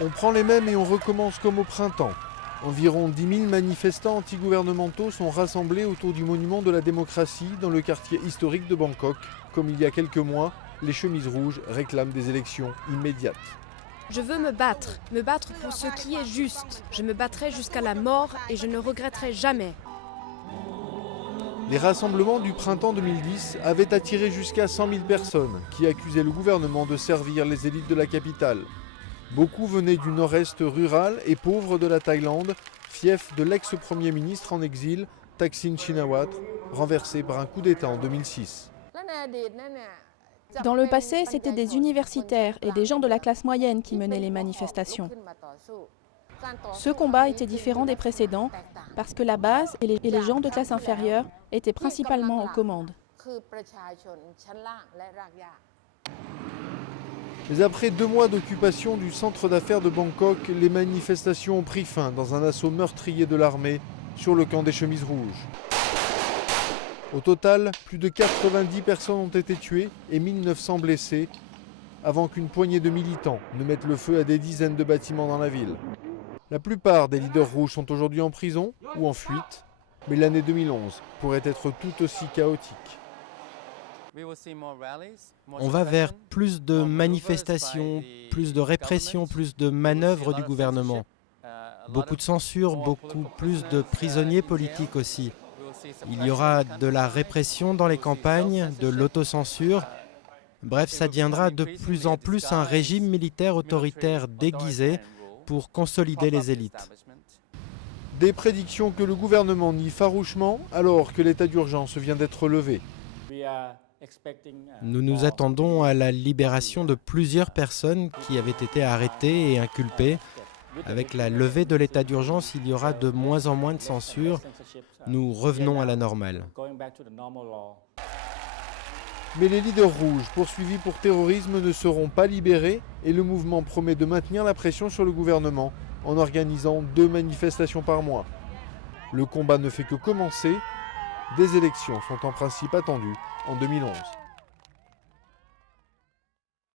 On prend les mêmes et on recommence comme au printemps. Environ 10 000 manifestants antigouvernementaux sont rassemblés autour du monument de la démocratie dans le quartier historique de Bangkok. Comme il y a quelques mois, les chemises rouges réclament des élections immédiates. Je veux me battre pour ce qui est juste. Je me battrai jusqu'à la mort et je ne regretterai jamais. Les rassemblements du printemps 2010 avaient attiré jusqu'à 100 000 personnes qui accusaient le gouvernement de servir les élites de la capitale. Beaucoup venaient du nord-est rural et pauvre de la Thaïlande, fief de l'ex-premier ministre en exil, Thaksin Shinawatra, renversé par un coup d'État en 2006. Dans le passé, c'était des universitaires et des gens de la classe moyenne qui menaient les manifestations. Ce combat était différent des précédents parce que la base et les gens de classe inférieure étaient principalement aux commandes. Mais après 2 mois d'occupation du centre d'affaires de Bangkok, les manifestations ont pris fin dans un assaut meurtrier de l'armée sur le camp des chemises rouges. Au total, plus de 90 personnes ont été tuées et 1900 blessées avant qu'une poignée de militants ne mettent le feu à des dizaines de bâtiments dans la ville. La plupart des leaders rouges sont aujourd'hui en prison ou en fuite, mais l'année 2011 pourrait être tout aussi chaotique. On va vers plus de manifestations, plus de répression, plus de manœuvres du gouvernement. Beaucoup de censure, beaucoup plus de prisonniers politiques aussi. Il y aura de la répression dans les campagnes, de l'autocensure. Bref, ça deviendra de plus en plus un régime militaire autoritaire déguisé pour consolider les élites. Des prédictions que le gouvernement nie farouchement alors que l'état d'urgence vient d'être levé. Nous nous attendons à la libération de plusieurs personnes qui avaient été arrêtées et inculpées. Avec la levée de l'état d'urgence, il y aura de moins en moins de censure. Nous revenons à la normale. Mais les leaders rouges poursuivis pour terrorisme ne seront pas libérés et le mouvement promet de maintenir la pression sur le gouvernement en organisant 2 manifestations par mois. Le combat ne fait que commencer. Des élections sont en principe attendues en 2011.